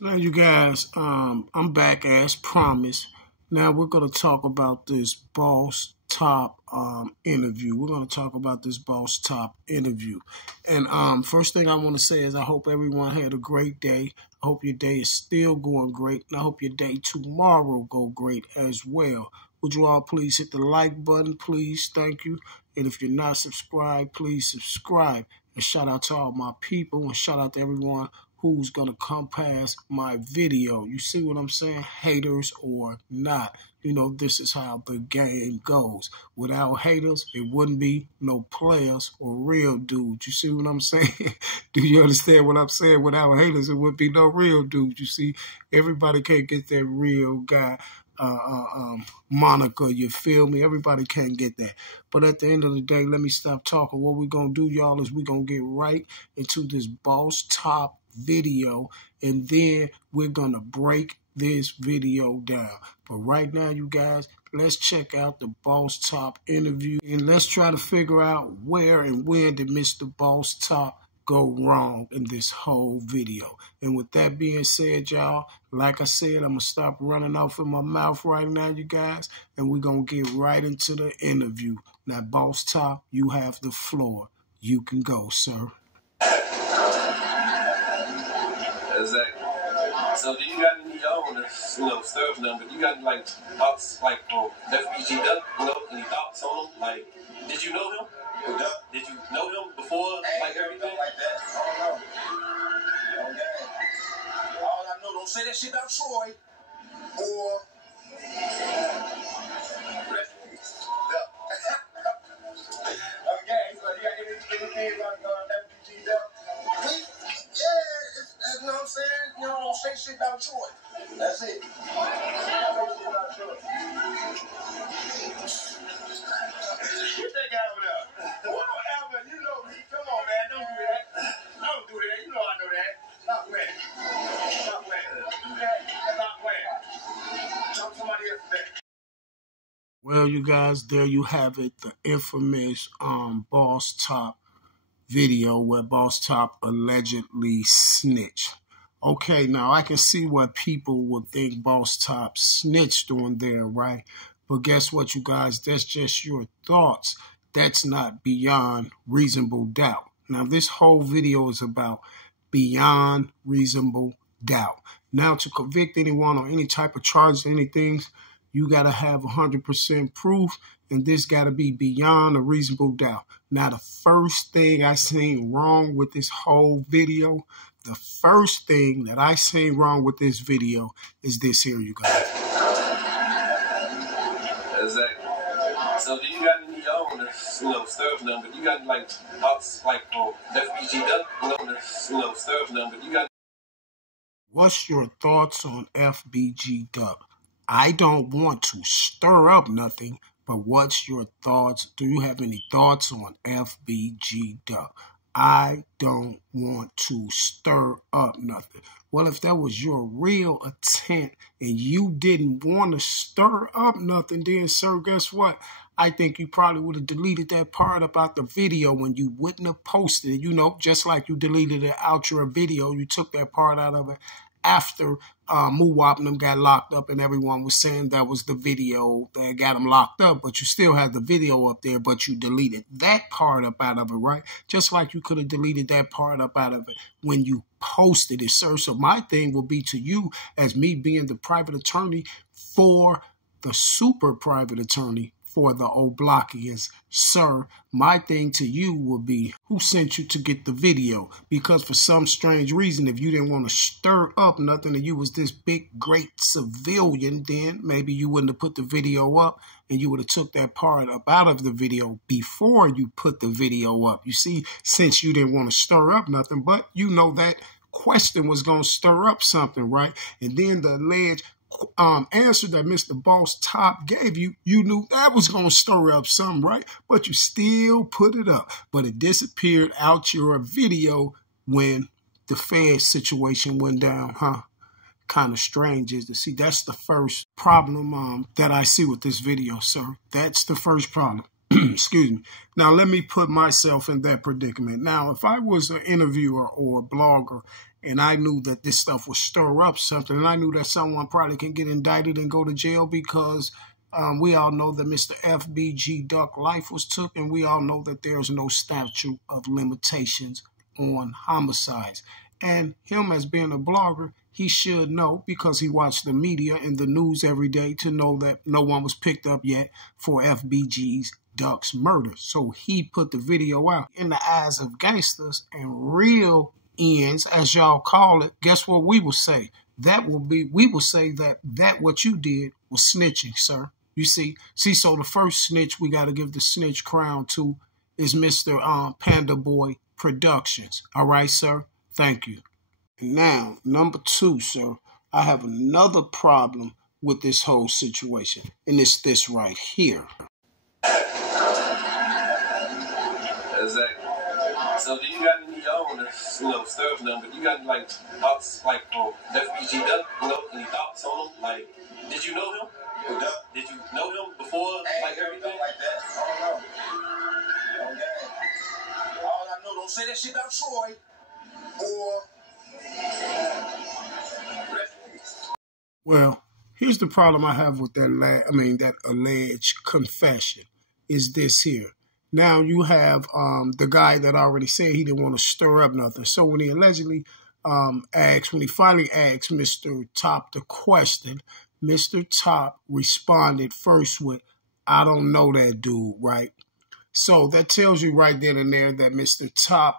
Now, you guys, I'm back as promised. Now we're gonna talk about this boss top interview. We're gonna talk about this boss top interview. And first thing I want to say is I hope everyone had a great day. I hope your day is still going great, and I hope your day tomorrow go great as well. Would you all please hit the like button, please? Thank you. And if you're not subscribed, please subscribe. And shout out to all my people, and shout out to everyone who's going to come past my video. You see what I'm saying? Haters or not. You know, this is how the game goes. Without haters, it wouldn't be no players or real dudes. You see what I'm saying? Do you understand what I'm saying? Without haters, it wouldn't be no real dudes. You see, everybody can't get that real guy moniker, you feel me? Everybody can't get that. But at the end of the day, let me stop talking. What we're going to do, y'all, is we're going to get right into this boss top video, and then we're going to break this video down. But right now, you guys, let's check out the boss top interview, and let's try to figure out where and when did Mr. Boss Top go wrong in this whole video. And with that being said, y'all, like I said, I'm going to stop running off in my mouth right now, you guys, and we're going to get right into the interview. Now, Boss Top, you have the floor. You can go, sir. Exactly. So do you got any stuff number? You got like thoughts like FBG Duck, any thoughts on him? Like, did you know him? Did you know him before, like everything? Like that. I don't know. Okay. All I know, don't say that shit about Troy or rest in peace. Duck. Okay, so you got anything like FBG Duck? You know what I'm saying? You know, don't say shit about Troy. That's it. Don't say shit about Troy. Get that guy over there. What Albert, you know me. Come on, man. Don't do that. Don't do that. You know I know that. Stop playing. Stop playing. Don't do that. Stop playing. Talk to somebody else today. Well, you guys, there you have it. The infamous Boss Top video where Boss Top allegedly snitched. Okay, now I can see what people would think Boss Top snitched on there, right? But guess what, you guys? That's just your thoughts. That's not beyond reasonable doubt. Now, this whole video is about beyond reasonable doubt. Now, to convict anyone on any type of charge or anything, you got to have 100% proof, and this got to be beyond a reasonable doubt. Now, the first thing I seen wrong with this whole video, the first thing that I seen wrong with this video is this here, you guys. Exactly. So do you got any stuff number? You got like thoughts like FBG Duck, stuff number? You got. What's your thoughts on FBG Duck? I don't want to stir up nothing, but what's your thoughts? Do you have any thoughts on FBG Duck? I don't want to stir up nothing. Well, if that was your real intent and you didn't want to stir up nothing, then, sir, guess what? I think you probably would have deleted that part about the video when you wouldn't have posted it. You know, just like you deleted it out your video, you took that part out of it after Muwap and them got locked up, and everyone was saying that was the video that got them locked up, but you still had the video up there, but you deleted that part up out of it, right? Just like you could have deleted that part up out of it when you posted it, sir. So my thing will be to you, as me being the private attorney for the super private attorney for the OBlockians, sir, my thing to you will be, who sent you to get the video? Because for some strange reason, if you didn't want to stir up nothing and you was this big, great civilian, then maybe you wouldn't have put the video up and you would have took that part up out of the video before you put the video up. You see, since you didn't want to stir up nothing, but you know that question was going to stir up something, right? And then the alleged answer that Mr. Boss Top gave you, you knew that was going to stir up something, right? But you still put it up. But it disappeared out your video when the Fed situation went down, huh? Kind of strange, is to see. That's the first problem that I see with this video, sir. That's the first problem. Excuse me. Now, let me put myself in that predicament. Now, if I was an interviewer or a blogger and I knew that this stuff would stir up something, and I knew that someone probably can get indicted and go to jail because we all know that Mr. FBG Duck life was took, and we all know that there's no statute of limitations on homicides. And him as being a blogger, he should know because he watched the media and the news every day to know that no one was picked up yet for FBG's Duck's murder. So he put the video out. In the eyes of gangsters and real ends, as y'all call it, guess what we will say? We will say that what you did was snitching, sir. You see, so the first snitch we got to give the snitch crown to is Mr. Panda Boy Productions. All right, sir? Thank you. Now, number 2, sir, I have another problem with this whole situation, and it's this right here. Exactly. So do you got any stuff number? You got like thoughts like FBG Duck, any thoughts on him? Like, did you know him? Did you know him before, like everything? Like that. I don't know. Okay. All I know, don't say that shit about Troy. Or... Well, here's the problem I have with that alleged confession is this here. Now you have the guy that already said he didn't want to stir up nothing. So when he allegedly when he finally asked Mr. Top the question, Mr. Top responded first with, "I don't know that dude," right? So that tells you right then and there that Mr. Top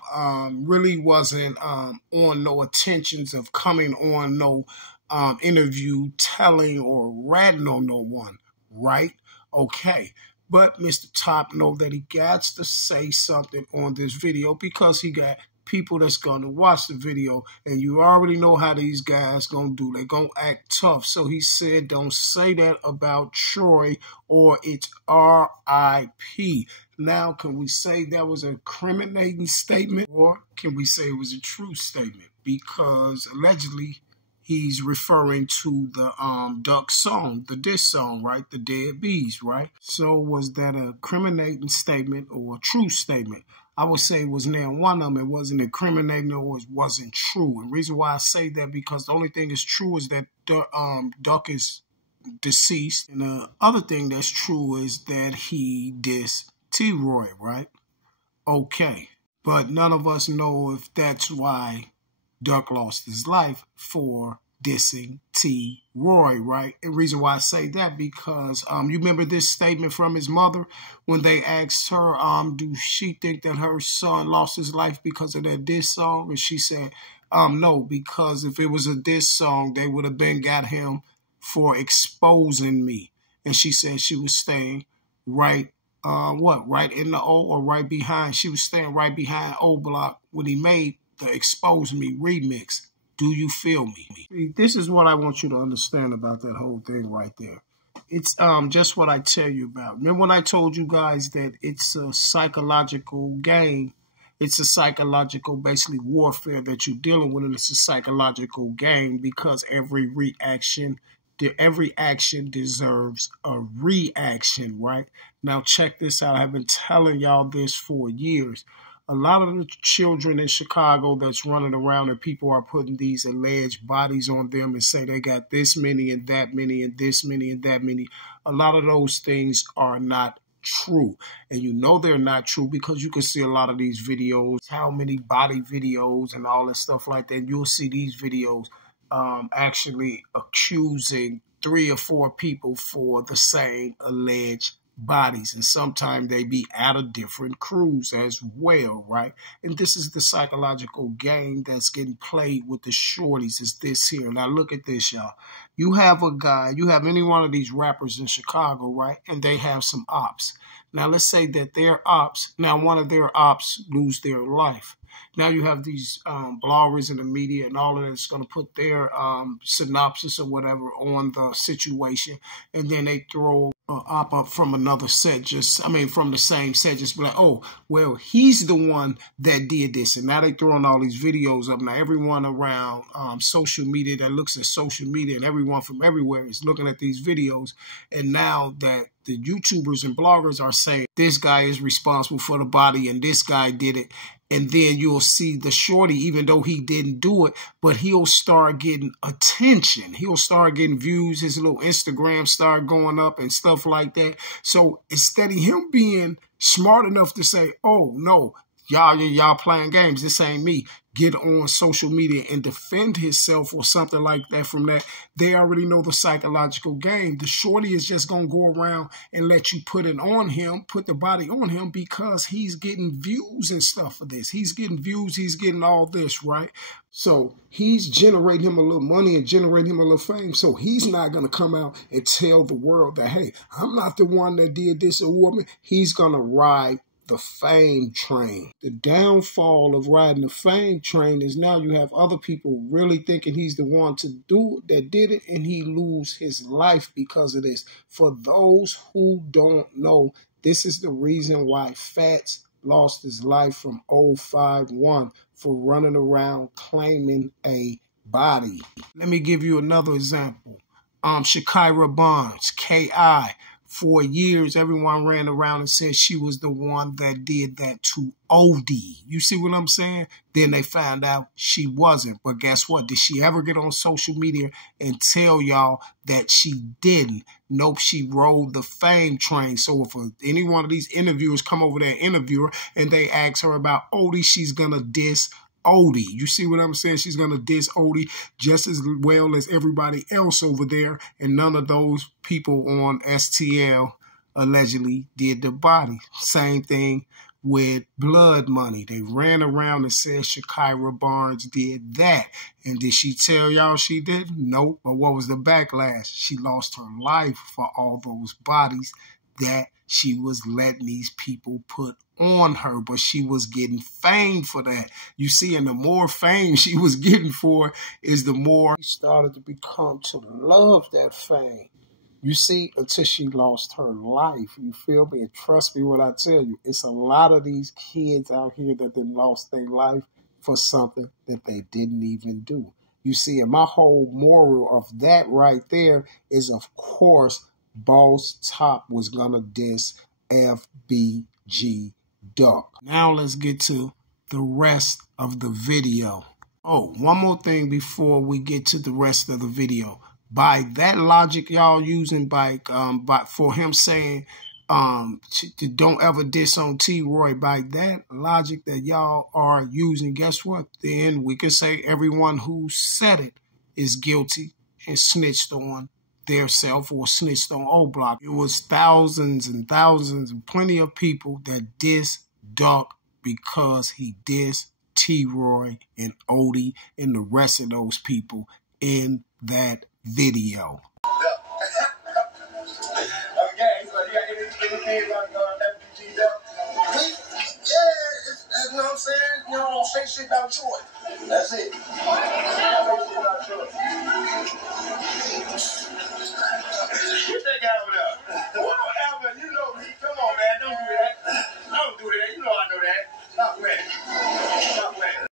really wasn't on no intentions of coming on no interview, telling or ratting on no one, right? Okay. But Mr. Top know that he got to say something on this video because he got people that's going to watch the video, and you already know how these guys going to do. They're going to act tough. So he said, don't say that about Troy or it's R.I.P. Now, can we say that was a incriminating statement, or can we say it was a true statement? Because allegedly he's referring to the Duck song, the diss song, right? The Dead Bees, right? So was that a incriminating statement or a true statement? I would say it was neither one of them. It wasn't incriminating or it wasn't true. And the reason why I say that because the only thing is true is that Duck is deceased. And the other thing that's true is that he dissed T-Roy, right? Okay. But none of us know if that's why Duck lost his life for dissing T-Roy, right? And the reason why I say that because you remember this statement from his mother when they asked her, do she think that her son lost his life because of that diss song? And she said, no, because if it was a diss song, they would have been got him for exposing me. And she said she was staying right in the O or right behind. She was staying right behind OBlock when he made the Expose Me remix. Do you feel me? This is what I want you to understand about that whole thing right there. It's just what I tell you about. Remember when I told you guys that it's a psychological game? It's a psychological, basically, warfare that you're dealing with, and it's a psychological game because every action deserves a reaction, right? Now check this out. I've been telling y'all this for years. A lot of the children in Chicago that's running around and people are putting these alleged bodies on them and say they got this many and that many and this many and that many. A lot of those things are not true. And you know they're not true because you can see a lot of these videos, how many body videos and all that stuff like that. And you'll see these videos actually accusing 3 or 4 people for the same alleged bodies, and sometimes they be out of different crews as well, right? And this is the psychological game that's getting played with the shorties is this here. Now look at this, y'all. You have a guy, you have any one of these rappers in Chicago, right? And they have some ops. Now let's say that their ops, now one of their ops lose their life. Now you have these bloggers in the media and all of that's going to put their synopsis or whatever on the situation, and then they throw op up from another set, from the same set, just be like, oh, well, he's the one that did this. And now they throwing all these videos up. Now everyone around social media that looks at social media and everyone from everywhere is looking at these videos. And now that the YouTubers and bloggers are saying this guy is responsible for the body and this guy did it. And then you'll see the shorty, even though he didn't do it, but he'll start getting attention. He'll start getting views. His little Instagram start going up and stuff like that. So instead of him being smart enough to say, oh, no, y'all playing games, this ain't me, get on social media and defend himself or something like that from that, they already know the psychological game. The shorty is just going to go around and let you put it on him, put the body on him, because he's getting views and stuff for this. He's getting views, he's getting all this, right? So he's generating him a little money and generating him a little fame. So he's not going to come out and tell the world that, hey, I'm not the one that did this or woman. He's going to ride the fame train. The downfall of riding the fame train is now you have other people really thinking he's the one to do that did it, and he lose his life because of this. For those who don't know, this is the reason why Fats lost his life from 051 for running around claiming a body. Let me give you another example. Shakira Barnes, K.I., for years, everyone ran around and said she was the one that did that to OD. You see what I'm saying? Then they found out she wasn't. But guess what? Did she ever get on social media and tell y'all that she didn't? Nope, she rode the fame train. So if any one of these interviewers come over there and interview her and they ask her about OD, she's going to diss Odie. You see what I'm saying? She's going to diss Odie just as well as everybody else over there. And none of those people on STL allegedly did the body. Same thing with Blood Money. They ran around and said Shakira Barnes did that. And did she tell y'all she did? Nope. But what was the backlash? She lost her life for all those bodies that she was letting these people put on her, but she was getting fame for that. You see, and the more fame she was getting for is the more she started to become to love that fame. You see, until she lost her life. You feel me? And trust me when I tell you, it's a lot of these kids out here that then lost their life for something that they didn't even do. You see, and my whole moral of that right there is, of course, Boss Top was gonna diss FBG Duck. Now let's get to the rest of the video. Oh, one more thing before we get to the rest of the video. By that logic y'all using for him saying don't ever diss on T-Roy, by that logic that y'all are using, guess what? Then we can say everyone who said it is guilty and snitched on their self or snitched on OBlock. It was thousands and thousands and plenty of people that diss Duck because he dissed T-Roy and Odie and the rest of those people in that video. Okay, so you got anything like FBG Duck? You know what I'm saying? You don't say shit about Troy. That's it. Say shit about Troy. Get that guy over there. Whatever, you know me. Come on, man. Don't do that. Don't do that. You know I know that. Stop playing. Stop playing.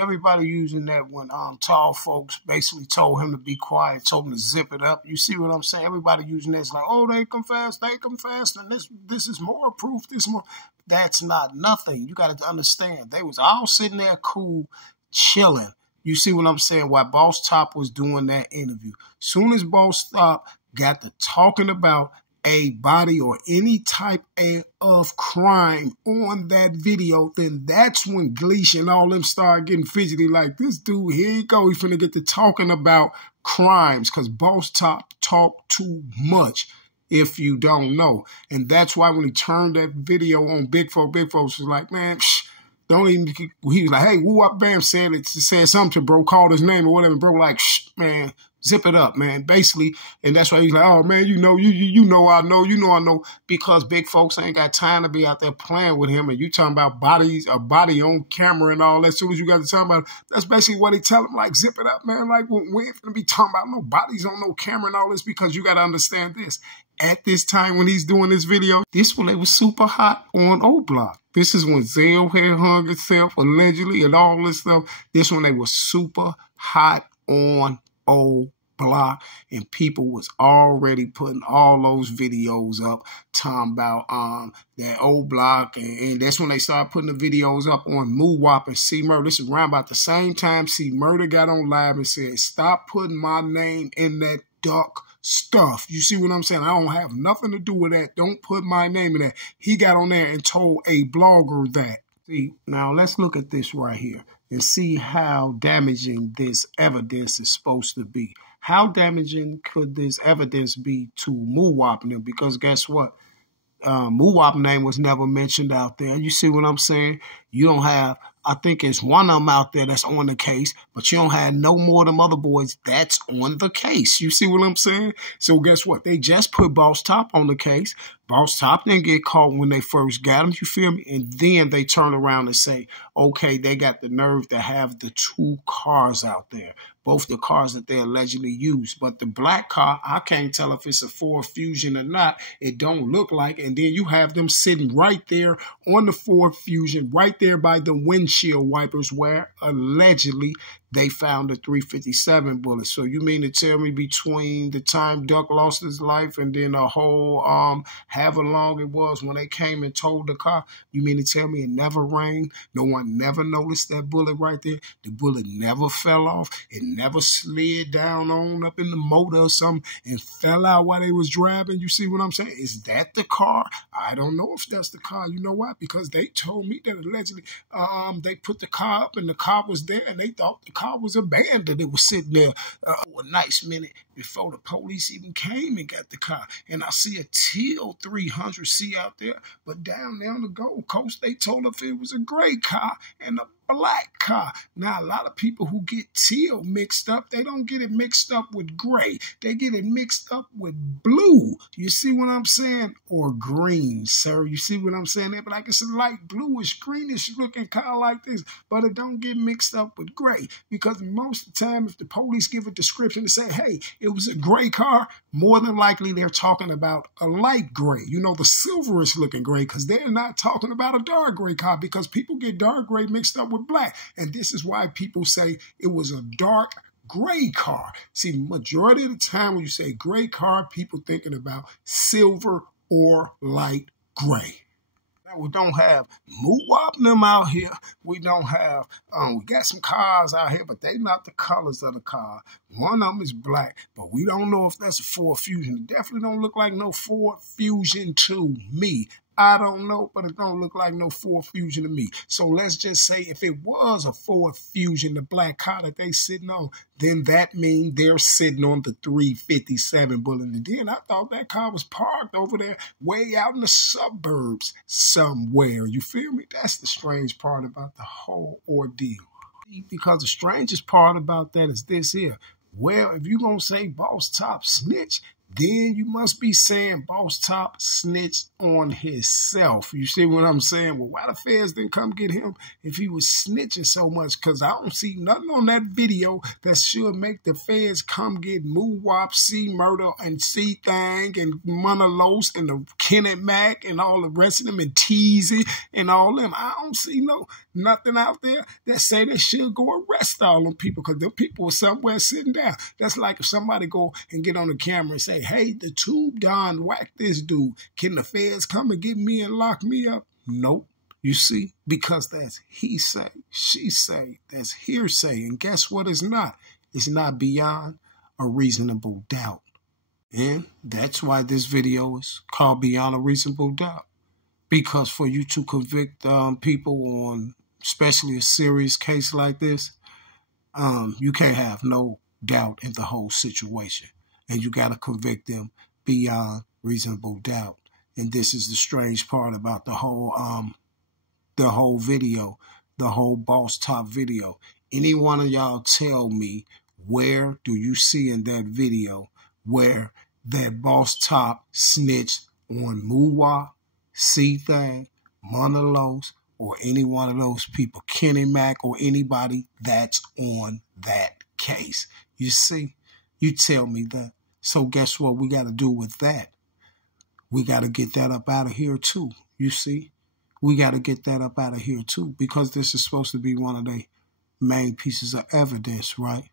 Everybody using that when tall folks basically told him to be quiet, told him to zip it up. You see what I'm saying? Everybody using this like, oh, they confessed, and this is more proof, this more. That's not nothing. You got to understand. They was all sitting there cool, chilling. You see what I'm saying? While Boss Top was doing that interview. Soon as Boss Top got to talking about a body or any type of crime on that video, then that's when Gleesh and all them start getting fidgety like, this dude, here you go, he's finna get to talking about crimes because Boss Top talk too much, if you don't know. And that's why when he turned that video on Big Folks was like, man, don't even, he was like, hey, woo up, bam, said something to bro, called his name or whatever, bro, like, man, zip it up, man, basically. And that's why he's like, oh, man, you know I know, because Big Folks ain't got time to be out there playing with him. And you talking about a body on camera and all that. As soon as you got to talk about it, that's basically what he tell him, like, zip it up, man. Like, we ain't going to be talking about no bodies on no camera and all this, because you got to understand this. At this time when he's doing this video, this when they was super hot on OBlock. This is when Zell had hung itself, allegedly, and all this stuff. This when they was super hot on OBlock. OBlock, and people was already putting all those videos up talking about that OBlock, and that's when they started putting the videos up on MooWop and C Murder. This is around about the same time C Murder got on live and said, "Stop putting my name in that duck stuff." You see what I'm saying? I don't have nothing to do with that. Don't put my name in that. He got on there and told a blogger that. See, now let's look at this right here and see how damaging this evidence is supposed to be. How damaging could this evidence be to MooWop and them? Because guess what? MooWop name was never mentioned out there. You see what I'm saying? You don't have, I think it's one of them out there that's on the case, but you don't have no more of them other boys that's on the case. You see what I'm saying? So guess what? They just put Boss Top on the case. Boss Top didn't get caught when they first got him, you feel me? And then they turn around and say, okay, they got the nerve to have the two cars out there, both the cars that they allegedly used. But the black car, I can't tell if it's a Ford Fusion or not. It don't look like. And then you have them sitting right there on the Ford Fusion, right there by the windshield wipers where allegedly they found a 357 bullet. So you mean to tell me between the time Duck lost his life and then a whole however long it was when they came and towed the car, you mean to tell me it never rained? No one never noticed that bullet right there? The bullet never fell off. It never slid down on up in the motor or something and fell out while they was driving. You see what I'm saying? Is that the car? I don't know if that's the car. You know why? Because they told me that allegedly they put the car up and the car was there and they thought the car was abandoned. It was sitting there for a nice minute before the police even came and got the car. And I see a teal 300C out there, but down there on the Gold Coast, they told us it was a gray car and a black car. Now, a lot of people who get teal mixed up, they don't get it mixed up with gray. They get it mixed up with blue. You see what I'm saying? Or green, sir. You see what I'm saying? They be like, it's a light bluish, greenish looking car like this, but it don't get mixed up with gray. Because most of the time, if the police give a description and say, hey, it was a gray car, more than likely they're talking about a light gray. You know, the silverish looking gray, because they're not talking about a dark gray car, because people get dark gray mixed up with black. And this is why people say it was a dark gray car. See, majority of the time when you say gray car, people thinking about silver or light gray. Now, we don't have MooWop them out here. We don't have, we got some cars out here, but they not the colors of the car. One of them is black, but we don't know if that's a Ford Fusion. It definitely don't look like no Ford Fusion to me. I don't know, but it don't look like no Ford Fusion to me. So let's just say if it was a Ford Fusion, the black car that they sitting on, then that means they're sitting on the 357 bullet. And then I thought that car was parked over there way out in the suburbs somewhere. You feel me? That's the strange part about the whole ordeal. Because the strangest part about that is this here. Well, if you're going to say Boss Top snitch, then you must be saying Boss Top snitched on himself. You see what I'm saying? Well, why the feds didn't come get him if he was snitching so much? Because I don't see nothing on that video that should make the feds come get MooWop, C Murder, and C Thang, and Monalos, and the Kenneth Mac, and all the rest of them, and Teasy, and all them. I don't see nothing out there that say they should go arrest all them people, because them people were somewhere sitting down. That's like if somebody go and get on the camera and say, hey, the Tube Don whacked this dude. Can the feds come and get me and lock me up? Nope. You see? Because that's he say, she say, that's hearsay. And guess what it's not? It's not beyond a reasonable doubt. And that's why this video is called Beyond a Reasonable Doubt. Because for you to convict people on especially a serious case like this, you can't have no doubt in the whole situation. And you got to convict them beyond reasonable doubt. And this is the strange part about the whole video, the whole Boss Top video. Any one of y'all tell me, where do you see in that video where that Boss Top snitched on MooWop, C-Thang, Monalos, or any one of those people, Kenny Mac, or anybody that's on that case? You see? You tell me that. So guess what we got to do with that? We got to get that up out of here too. You see? We got to get that up out of here too, because this is supposed to be one of the main pieces of evidence, right?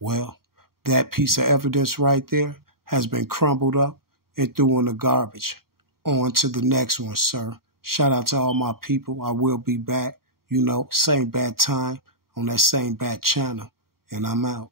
Well, That piece of evidence right there has been crumbled up and threw in the garbage. On to the next one, sir. Shout out to all my people. I will be back, same bad time on that same bad channel. And I'm out.